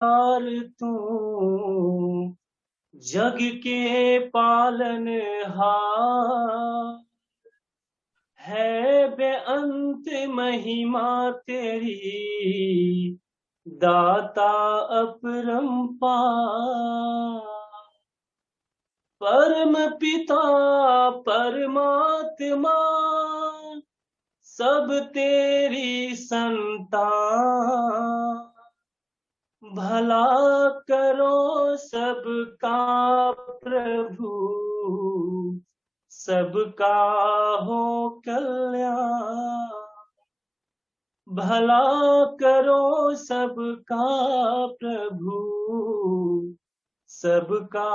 और तू जग के पालनहार है, बेअंत महिमा तेरी, दाता अपरंपार। परम पिता परमात्मा सब तेरी संतान, भला करो सबका प्रभु, सबका हो कल्याण। भला करो सबका प्रभु, सबका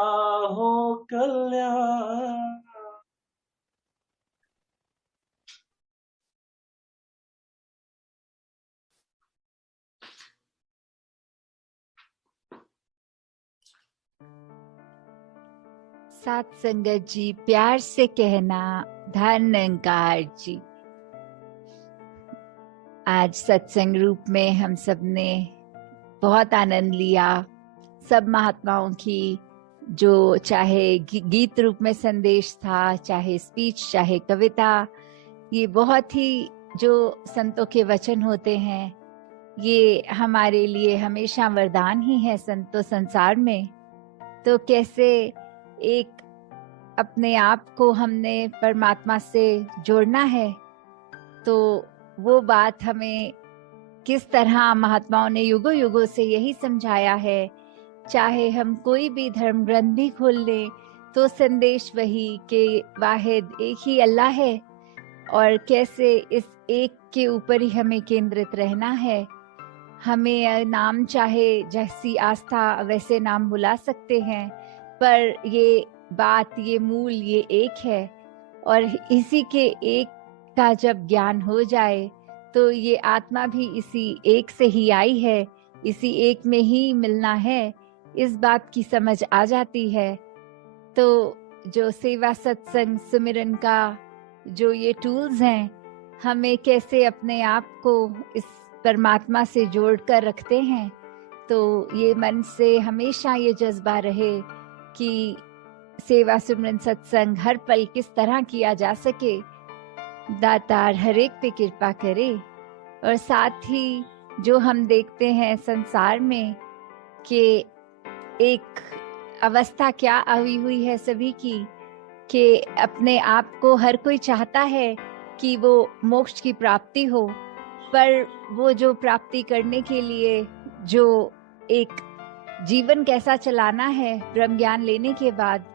हो कल्याण। सात संगत जी, प्यार से कहना धन निरंकार जी। आज सत्संग रूप में हम सब ने बहुत आनंद लिया। सब महात्माओं की जो चाहे गीत रूप में संदेश था, चाहे स्पीच, चाहे कविता, ये बहुत ही जो संतों के वचन होते हैं, ये हमारे लिए हमेशा वरदान ही है संतों संसार में। तो कैसे एक अपने आप को हमने परमात्मा से जोड़ना है, तो वो बात हमें किस तरह महात्माओं ने युगों युगों से यही समझाया है। चाहे हम कोई भी धर्म ग्रंथ भी खोल लें तो संदेश वही कि वाहिद एक ही अल्लाह है, और कैसे इस एक के ऊपर ही हमें केंद्रित रहना है। हमें नाम चाहे जैसी आस्था वैसे नाम बुला सकते हैं, पर ये बात, ये मूल, ये एक है। और इसी के एक का जब ज्ञान हो जाए तो ये आत्मा भी इसी एक से ही आई है, इसी एक में ही मिलना है, इस बात की समझ आ जाती है। तो जो सेवा सत्संग सुमिरन का जो ये टूल्स हैं, हमें कैसे अपने आप को इस परमात्मा से जोड़कर रखते हैं, तो ये मन से हमेशा ये जज्बा रहे कि सेवा सुमरन सत्संग हर पल किस तरह किया जा सके, दातार हर एक पे कृपा करे। और साथ ही जो हम देखते हैं संसार में कि एक अवस्था क्या आई हुई है सभी की, कि अपने आप को हर कोई चाहता है कि वो मोक्ष की प्राप्ति हो, पर वो जो प्राप्ति करने के लिए जो एक जीवन कैसा चलाना है ब्रह्म ज्ञान लेने के बाद,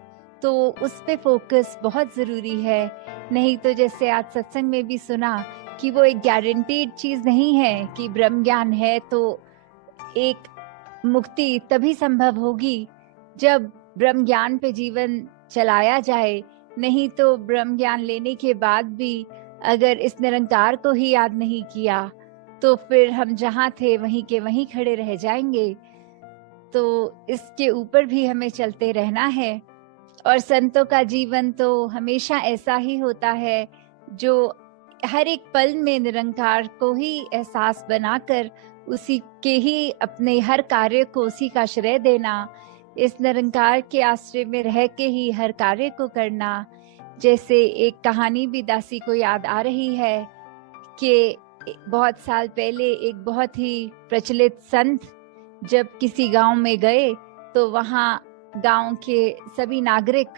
तो उस पे फोकस बहुत जरूरी है। नहीं तो जैसे आज सत्संग में भी सुना कि वो एक गारंटीड चीज नहीं है कि ब्रह्म ज्ञान है तो एक मुक्ति तभी संभव होगी जब ब्रह्म ज्ञान पे जीवन चलाया जाए। नहीं तो ब्रह्म ज्ञान लेने के बाद भी अगर इस निरंकार को ही याद नहीं किया तो फिर हम जहाँ थे वहीं के वहीं खड़े रह जाएंगे। तो इसके ऊपर भी हमें चलते रहना है। और संतों का जीवन तो हमेशा ऐसा ही होता है जो हर एक पल में निरंकार को ही एहसास बनाकर उसी के ही अपने हर कार्य को उसी का श्रेय देना, इस निरंकार के आश्रय में रह के ही हर कार्य को करना। जैसे एक कहानी भी दासी को याद आ रही है कि बहुत साल पहले एक बहुत ही प्रचलित संत जब किसी गांव में गए तो वहां गांव के सभी नागरिक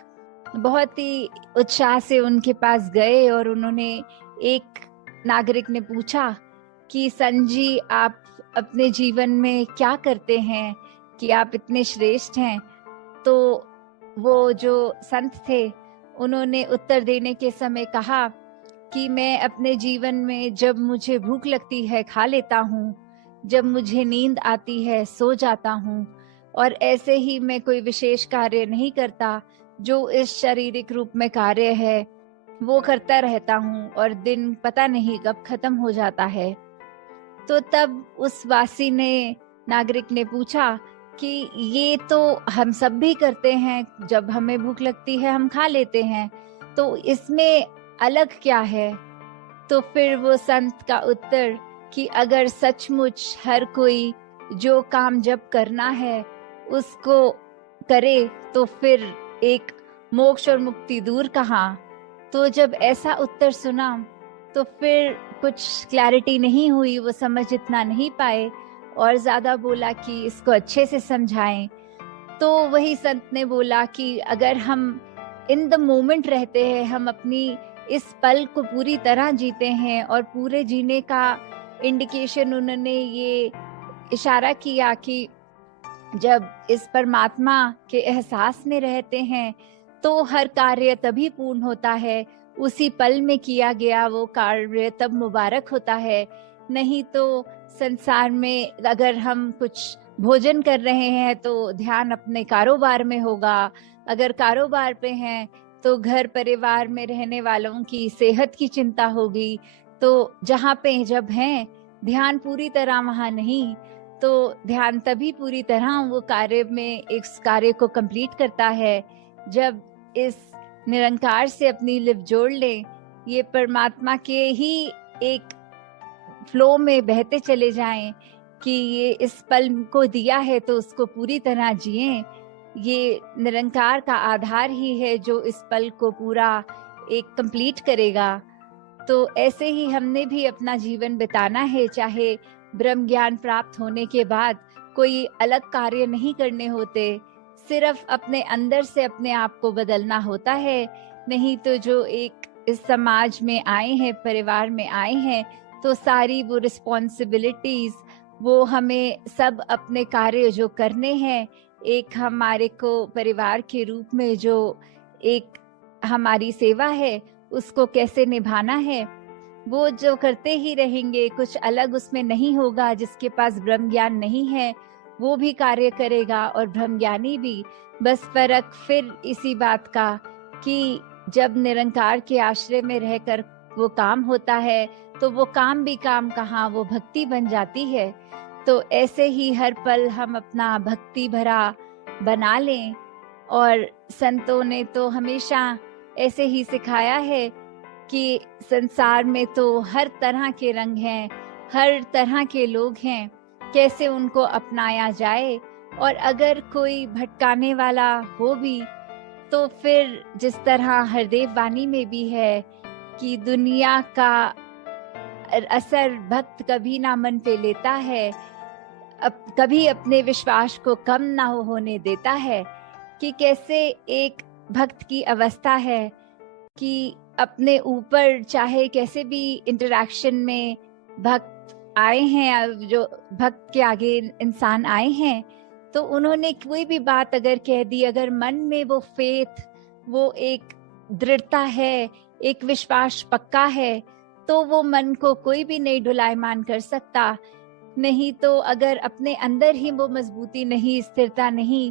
बहुत ही उत्साह से उनके पास गए, और उन्होंने, एक नागरिक ने पूछा कि संत जी आप अपने जीवन में क्या करते हैं कि आप इतने श्रेष्ठ हैं। तो वो जो संत थे उन्होंने उत्तर देने के समय कहा कि मैं अपने जीवन में जब मुझे भूख लगती है खा लेता हूँ, जब मुझे नींद आती है सो जाता हूँ, और ऐसे ही मैं कोई विशेष कार्य नहीं करता। जो इस शारीरिक रूप में कार्य है वो करता रहता हूँ और दिन पता नहीं कब खत्म हो जाता है। तो तब उस वासी ने, नागरिक ने पूछा कि ये तो हम सब भी करते हैं, जब हमें भूख लगती है हम खा लेते हैं, तो इसमें अलग क्या है। तो फिर वो संत का उत्तर कि अगर सचमुच हर कोई जो काम जब करना है उसको करे तो फिर एक मोक्ष और मुक्ति दूर कहाँ। तो जब ऐसा उत्तर सुना तो फिर कुछ क्लैरिटी नहीं हुई, वो समझ इतना नहीं पाए और ज्यादा बोला कि इसको अच्छे से समझाएं। तो वही संत ने बोला कि अगर हम इन द मोमेंट रहते हैं, हम अपनी इस पल को पूरी तरह जीते हैं, और पूरे जीने का इंडिकेशन उन्होंने ये इशारा किया कि जब इस परमात्मा के एहसास में रहते हैं तो हर कार्य तभी पूर्ण होता है, उसी पल में किया गया वो कार्य तब मुबारक होता है। नहीं तो संसार में अगर हम कुछ भोजन कर रहे हैं तो ध्यान अपने कारोबार में होगा, अगर कारोबार पे हैं तो घर परिवार में रहने वालों की सेहत की चिंता होगी। तो जहाँ पे जब हैं ध्यान पूरी तरह वहाँ नहीं, तो ध्यान तभी पूरी तरह वो कार्य में इस कार्य को कंप्लीट करता है जब इस निरंकार से अपनी लिप जोड़ ले, ये परमात्मा के ही एक फ्लो में बहते चले जाएं कि ये इस पल को दिया है तो उसको पूरी तरह जिएं। ये निरंकार का आधार ही है जो इस पल को पूरा एक कंप्लीट करेगा। तो ऐसे ही हमने भी अपना जीवन बिताना है, चाहे ब्रह्म ज्ञान प्राप्त होने के बाद कोई अलग कार्य नहीं करने होते, सिर्फ अपने अंदर से अपने आप को बदलना होता है। नहीं तो जो एक इस समाज में आए हैं, परिवार में आए हैं, तो सारी वो रिस्पॉन्सिबिलिटीज वो हमें सब अपने कार्य जो करने हैं, एक हमारे को परिवार के रूप में जो एक हमारी सेवा है उसको कैसे निभाना है, वो जो करते ही रहेंगे, कुछ अलग उसमें नहीं होगा। जिसके पास ब्रह्म ज्ञान नहीं है वो भी कार्य करेगा और ब्रह्मज्ञानी भी। बस फर्क फिर इसी बात का कि जब निरंकार के आश्रय में रहकर वो काम होता है तो वो काम भी काम कहाँ, वो भक्ति बन जाती है। तो ऐसे ही हर पल हम अपना भक्ति भरा बना लें। और संतों ने तो हमेशा ऐसे ही सिखाया है कि संसार में तो हर तरह के रंग हैं, हर तरह के लोग हैं, कैसे उनको अपनाया जाए। और अगर कोई भटकाने वाला हो भी तो फिर जिस तरह हरदेव वाणी में भी है कि दुनिया का असर भक्त कभी ना मन पे लेता है, कभी अपने विश्वास को कम ना होने देता है। कि कैसे एक भक्त की अवस्था है कि अपने ऊपर चाहे कैसे भी इंटरैक्शन में भक्त आए हैं, जो भक्त के आगे इंसान आए हैं, तो उन्होंने कोई भी बात अगर कह दी, अगर मन में वो फेथ, वो एक दृढ़ता है, एक विश्वास पक्का है, तो वो मन को कोई भी नहीं डुलायमान कर सकता। नहीं तो अगर अपने अंदर ही वो मजबूती नहीं, स्थिरता नहीं,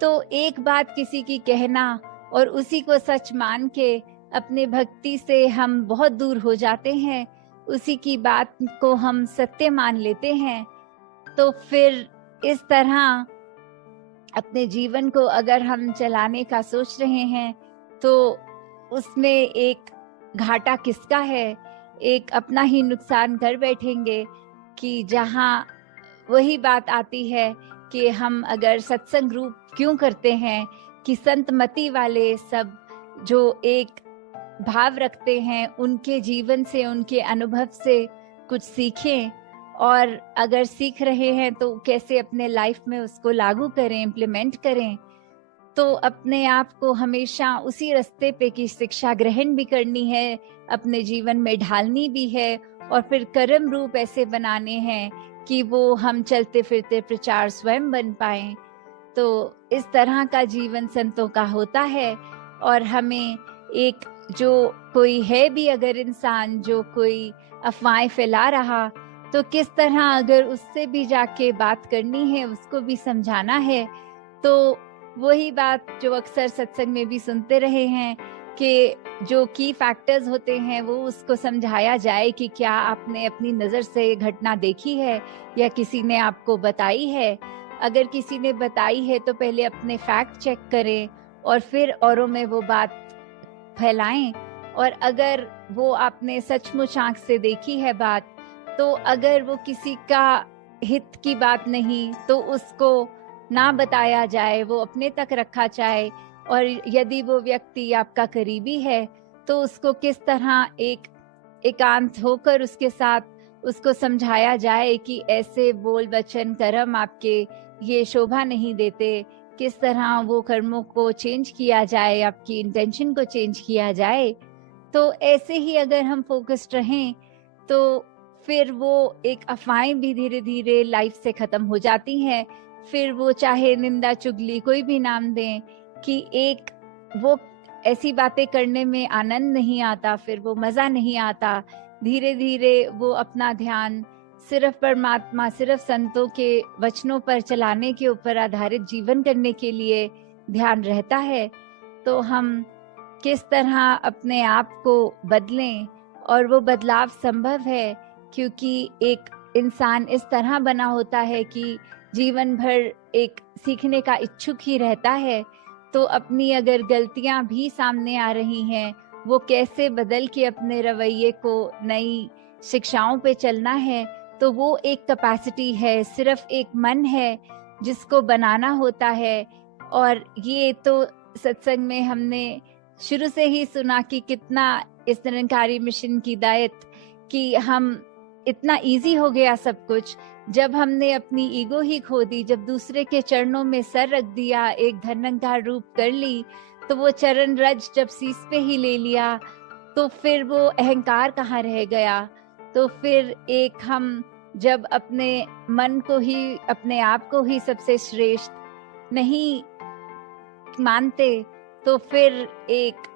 तो एक बात किसी की कहना और उसी को सच मान के अपने भक्ति से हम बहुत दूर हो जाते हैं, उसी की बात को हम सत्य मान लेते हैं। तो फिर इस तरह अपने जीवन को अगर हम चलाने का सोच रहे हैं तो उसमें एक घाटा किसका है, एक अपना ही नुकसान कर बैठेंगे। कि जहाँ वही बात आती है कि हम अगर सत्संग रूप क्यों करते हैं कि संत मति वाले सब जो एक भाव रखते हैं उनके जीवन से, उनके अनुभव से कुछ सीखें, और अगर सीख रहे हैं तो कैसे अपने लाइफ में उसको लागू करें, इम्प्लीमेंट करें। तो अपने आप को हमेशा उसी रास्ते पे की शिक्षा ग्रहण भी करनी है, अपने जीवन में ढालनी भी है, और फिर कर्म रूप ऐसे बनाने हैं कि वो हम चलते फिरते प्रचार स्वयं बन पाएं। तो इस तरह का जीवन संतों का होता है। और हमें एक जो कोई है भी अगर इंसान जो कोई अफवाहें फैला रहा, तो किस तरह अगर उससे भी जाके बात करनी है, उसको भी समझाना है। तो वही बात जो अक्सर सत्संग में भी सुनते रहे हैं कि जो की फैक्टर्स होते हैं वो उसको समझाया जाए कि क्या आपने अपनी नजर से ये घटना देखी है या किसी ने आपको बताई है। अगर किसी ने बताई है तो पहले अपने फैक्ट चेक करें और फिर औरों में वो बात फैलाएं। और अगर वो आपने सचमुच आंख से देखी है बात, तो अगर वो किसी का हित की बात नहीं तो उसको ना बताया जाए, वो अपने तक रखा जाए। और यदि वो व्यक्ति आपका करीबी है तो उसको किस तरह एक एकांत होकर उसके साथ उसको समझाया जाए कि ऐसे बोल वचन कर्म आपके ये शोभा नहीं देते, किस तरह वो कर्मों को चेंज किया जाए, आपकी इंटेंशन को चेंज किया जाए। तो ऐसे ही अगर हम फोकस्ड रहें तो फिर वो एक अफवाहें भी धीरे धीरे लाइफ से खत्म हो जाती हैं। फिर वो चाहे निंदा चुगली कोई भी नाम दें, कि एक वो ऐसी बातें करने में आनंद नहीं आता, फिर वो मजा नहीं आता। धीरे धीरे वो अपना ध्यान सिर्फ परमात्मा, सिर्फ संतों के वचनों पर चलाने के ऊपर आधारित जीवन करने के लिए ध्यान रहता है। तो हम किस तरह अपने आप को बदलें, और वो बदलाव संभव है क्योंकि एक इंसान इस तरह बना होता है कि जीवन भर एक सीखने का इच्छुक ही रहता है। तो अपनी अगर गलतियां भी सामने आ रही हैं, वो कैसे बदल के अपने रवैये को नई शिक्षाओं पे चलना है, तो वो एक कैपेसिटी है, सिर्फ एक मन है जिसको बनाना होता है। और ये तो सत्संग में हमने शुरू से ही सुना कि कितना इस निरंकारी मिशन की दायित्व, कि हम इतना इजी हो गया सब कुछ जब हमने अपनी ईगो ही खो दी, जब दूसरे के चरणों में सर रख दिया, एक धर्मांकार रूप कर ली, तो वो चरण रज जब शीश पे ही ले लिया तो फिर वो अहंकार कहाँ रह गया। तो फिर एक हम जब अपने मन को ही, अपने आप को ही सबसे श्रेष्ठ नहीं मानते, तो फिर एक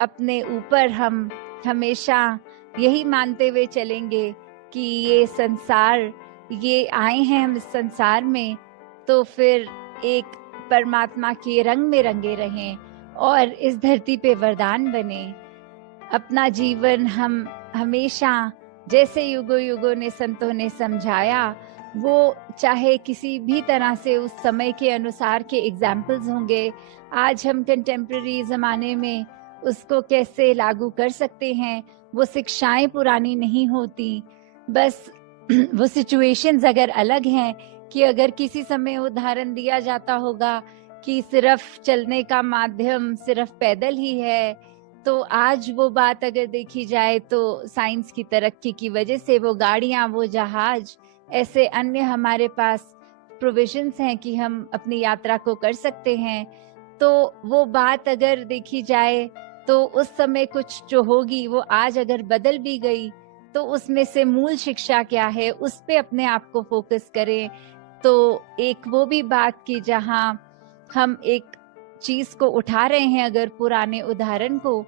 अपने ऊपर हम हमेशा यही मानते हुए चलेंगे कि ये संसार, ये आए हैं हम इस संसार में तो फिर एक परमात्मा के रंग में रंगे रहें और इस धरती पे वरदान बने। अपना जीवन हम हमेशा, जैसे युगों युगों ने संतों ने समझाया, वो चाहे किसी भी तरह से उस समय के अनुसार के एग्जाम्पल्स होंगे, आज हम कंटेम्प्रेरी जमाने में उसको कैसे लागू कर सकते हैं, वो शिक्षाएं पुरानी नहीं होती, बस वो सिचुएशंस अगर अलग हैं, कि अगर किसी समय उदाहरण दिया जाता होगा कि सिर्फ चलने का माध्यम सिर्फ पैदल ही है, तो आज वो बात अगर देखी जाए तो साइंस की तरक्की की वजह से वो गाड़ियां, वो जहाज, ऐसे अन्य हमारे पास प्रोविजंस हैं कि हम अपनी यात्रा को कर सकते हैं। तो वो बात अगर देखी जाए तो उस समय कुछ जो होगी वो आज अगर बदल भी गई तो उसमें से मूल शिक्षा क्या है, उस पे अपने आप को फोकस करें। तो एक वो भी बात की जहां हम एक चीज को उठा रहे हैं, अगर पुराने उदाहरण को,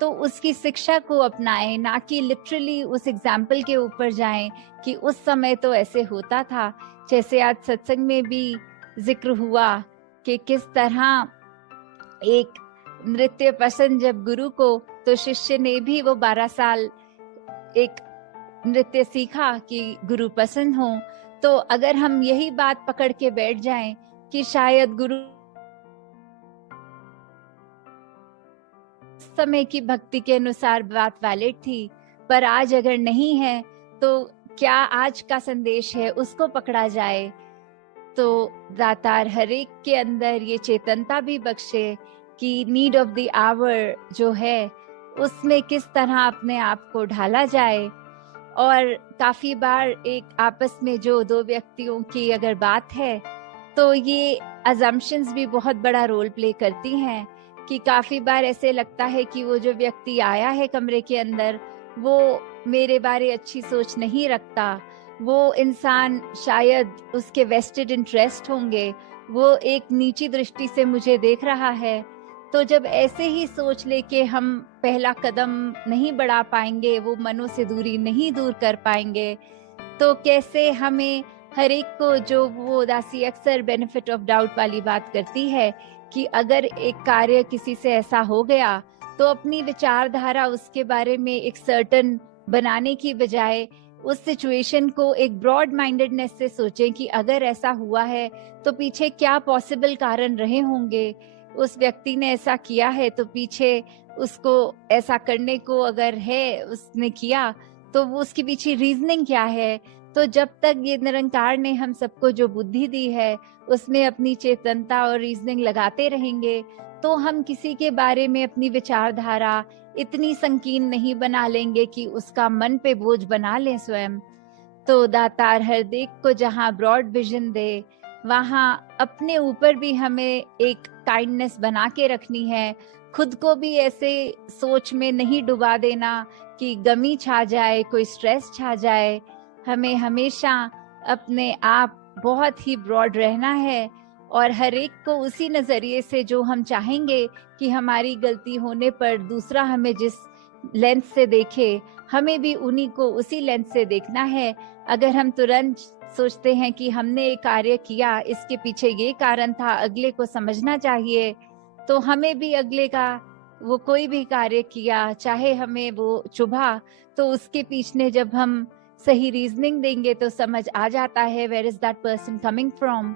तो उसकी शिक्षा को अपनाएं, ना कि लिटरली उस एग्जाम्पल के ऊपर जाएं कि उस समय तो ऐसे होता था। जैसे आज सत्संग में भी जिक्र हुआ कि किस तरह एक नृत्य पसंद जब गुरु को, तो शिष्य ने भी वो 12 साल एक नृत्य सीखा कि गुरु पसंद हो। तो अगर हम यही बात पकड़ के बैठ जाएं कि शायद गुरु समय की भक्ति के अनुसार बात वैलिड थी, पर आज अगर नहीं है तो क्या आज का संदेश है उसको पकड़ा जाए। तो दातार हरेक के अंदर ये चेतनता भी बख्शे कि नीड ऑफ द आवर जो है उसमें किस तरह अपने आप को ढाला जाए। और काफी बार एक आपस में जो दो व्यक्तियों की अगर बात है तो ये अजम्पशंस भी बहुत बड़ा रोल प्ले करती हैं, कि काफी बार ऐसे लगता है कि वो जो व्यक्ति आया है कमरे के अंदर वो मेरे बारे अच्छी सोच नहीं रखता, वो इंसान शायद उसके वेस्टेड इंटरेस्ट होंगे, वो एक नीची दृष्टि से मुझे देख रहा है। तो जब ऐसे ही सोच लेके हम पहला कदम नहीं बढ़ा पाएंगे, वो मनों से दूरी नहीं दूर कर पाएंगे, तो कैसे हमें हर एक को, जो वो दासी अक्सर बेनिफिट ऑफ डाउट वाली बात करती है कि अगर एक कार्य किसी से ऐसा हो गया तो अपनी विचारधारा उसके बारे में एक सर्टन बनाने की बजाय उस सिचुएशन को एक ब्रॉड माइंडेडनेस से सोचें कि अगर ऐसा हुआ है तो पीछे क्या पॉसिबल कारण रहे होंगे, उस व्यक्ति ने ऐसा किया है तो पीछे उसको ऐसा करने को अगर है उसने किया तो वो उसके पीछे रीजनिंग क्या है। तो जब तक ये निरंकार ने हम सबको जो बुद्धि दी है उसमें अपनी चेतनता और रीजनिंग लगाते रहेंगे, तो हम किसी के बारे में अपनी विचारधारा इतनी संकीर्ण नहीं बना लेंगे कि उसका मन पे बोझ बना लें स्वयं। तो दातार हर देख को जहाँ ब्रॉड विजन दे, वहाँ अपने ऊपर भी हमें एक काइंडनेस बना के रखनी है। खुद को भी ऐसे सोच में नहीं डुबा देना कि गमी छा जाए, कोई स्ट्रेस छा जाए। हमें हमेशा अपने आप बहुत ही ब्रॉड रहना है और हर एक को उसी नजरिए से, जो हम चाहेंगे कि हमारी गलती होने पर दूसरा हमें जिस लेंस से देखे, हमें भी उन्हीं को उसी लेंस से देखना है। अगर हम तुरंत सोचते हैं कि हमने एक कार्य किया, इसके पीछे ये कारण था, अगले को समझना चाहिए, तो हमें भी अगले का वो कोई भी कार्य किया, चाहे हमें वो चुभा, तो उसके पीछे जब हम सही रीजनिंग देंगे तो समझ आ जाता है where is that person coming from.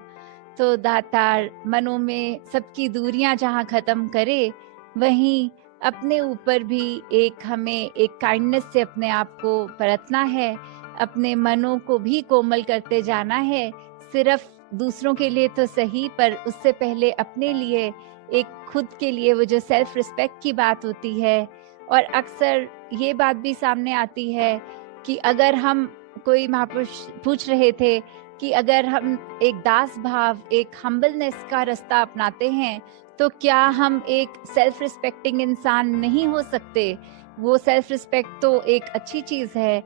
तो दातार मनों में सबकी दूरियां जहाँ खत्म करे, वहीं अपने ऊपर भी हमें एक काइंडनेस से अपने आप को परतना है, अपने मनों को भी कोमल करते जाना है। सिर्फ दूसरों के लिए तो सही, पर उससे पहले अपने लिए, एक खुद के लिए, वो जो सेल्फ रिस्पेक्ट की बात होती है। और अक्सर ये बात भी सामने आती है कि अगर हम, कोई महापुरुष पूछ रहे थे कि अगर हम एक दास भाव, एक हम्बलनेस का रास्ता अपनाते हैं, तो क्या हम एक सेल्फ रिस्पेक्टिंग इंसान नहीं हो सकते? वो सेल्फ रिस्पेक्ट तो एक अच्छी चीज है।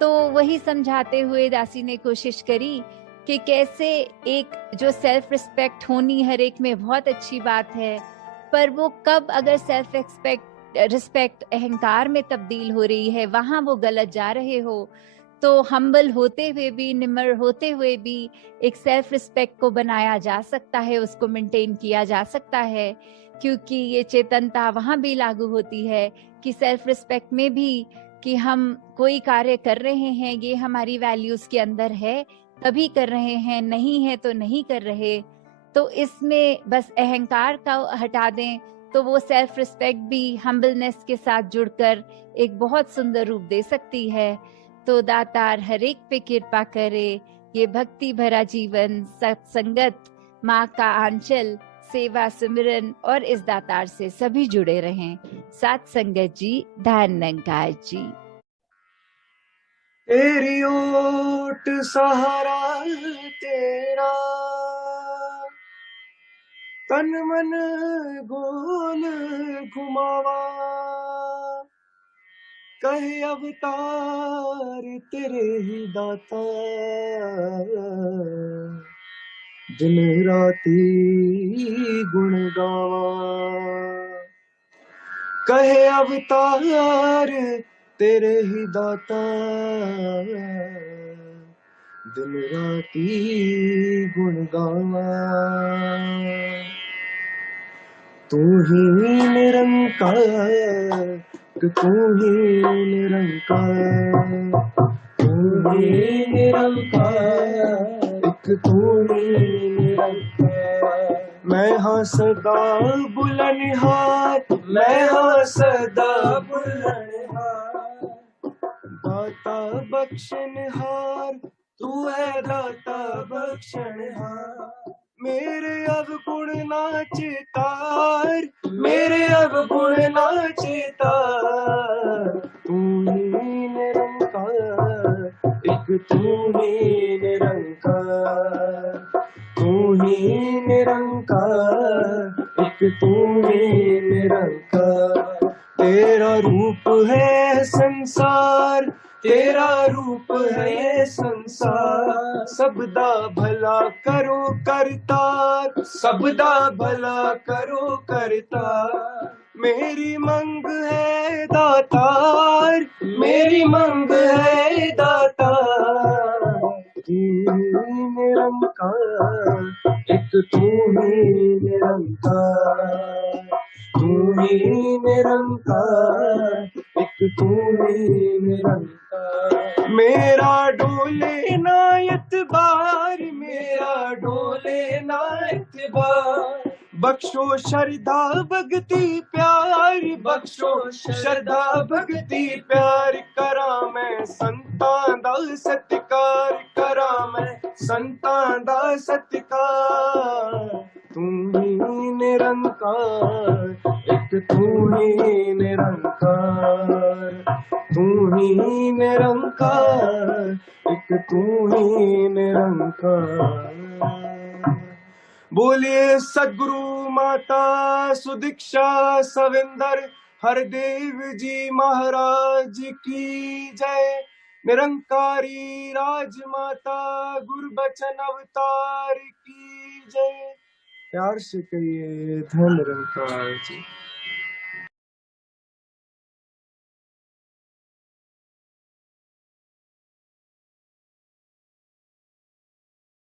तो वही समझाते हुए दासी ने कोशिश करी कि कैसे एक जो सेल्फ रिस्पेक्ट होनी हर एक में बहुत अच्छी बात है, पर वो कब अगर सेल्फ रिस्पेक्ट अहंकार में तब्दील हो रही है, वहां वो गलत जा रहे हो। तो हम्बल होते हुए भी, निम्र होते हुए भी एक सेल्फ रिस्पेक्ट को बनाया जा सकता है, उसको मेंटेन किया जा सकता है, क्योंकि ये चेतनता वहां भी लागू होती है कि सेल्फ रिस्पेक्ट में भी, कि हम कोई कार्य कर रहे हैं, ये हमारी वैल्यूज के अंदर है, तभी कर रहे हैं, नहीं है तो नहीं कर रहे। तो इसमें बस अहंकार का हटा दें, तो वो सेल्फ रिस्पेक्ट भी हम्बलनेस के साथ जुड़कर एक बहुत सुंदर रूप दे सकती है। तो दातार हर एक पे कृपा करे, ये भक्ति भरा जीवन, सत्संगत, माँ का आंचल, सेवा, सिमरन और इस दातार से सभी जुड़े रहें। साथ संगत जी, धन निरंकार जी। तेरी ओट सहारा तेरा, तन मन गोल घुमावा, कहे अवतार तेरे ही दाता, दिन राती गुण गावा, कहे अवतार तेरे ही दाता, दिन राती गुण गावा। तू ही निरंकार, तू ही निरंकार, तू ही निरंकार, तू ही निरंकार। मैं हाँ सदा बुलनिहार, मैं हाँ सदा बुलनिहार, दाता बख्शनहार, तू है दाता बख्शनहार। मेरे अवगुण ना चितार, मेरे अवगुण ना चितार, तू ही निरंकार, एक तू ही निरंकार, तू ही निरंकार, एक तू ही निरंकार। तेरा रूप है संसार, तेरा रूप है ये संसार, सबदा भला करो करतार, सबदा भला करो करतार। मेरी मंग है दातार, मेरी मंग है दातार, निरंकार, एक तू ही निरंकार, तू ही निरंकार, एक तू ही निरंकार। मेरा डोले ना इतबार, मेरा डोले ना इतबार, बख्शो श्रद्धा भक्ति प्यार, बख्शो श्रद्धा भक्ति प्यार, करा मैं संतां दा सत्कार, करा मैं संतां दा सत्कार। तू ही निरंकार, एक तू ही निरंकार, तू ही निरंकार, एक तू ही निरंकार। बोलिए सद्गुरु माता सुदीक्षा सविंदर हरदेव जी महाराज की जय। निरंकारी राजमाता गुरबचन अवतार की जय। प्यार से कहिए धन निरंकार जी।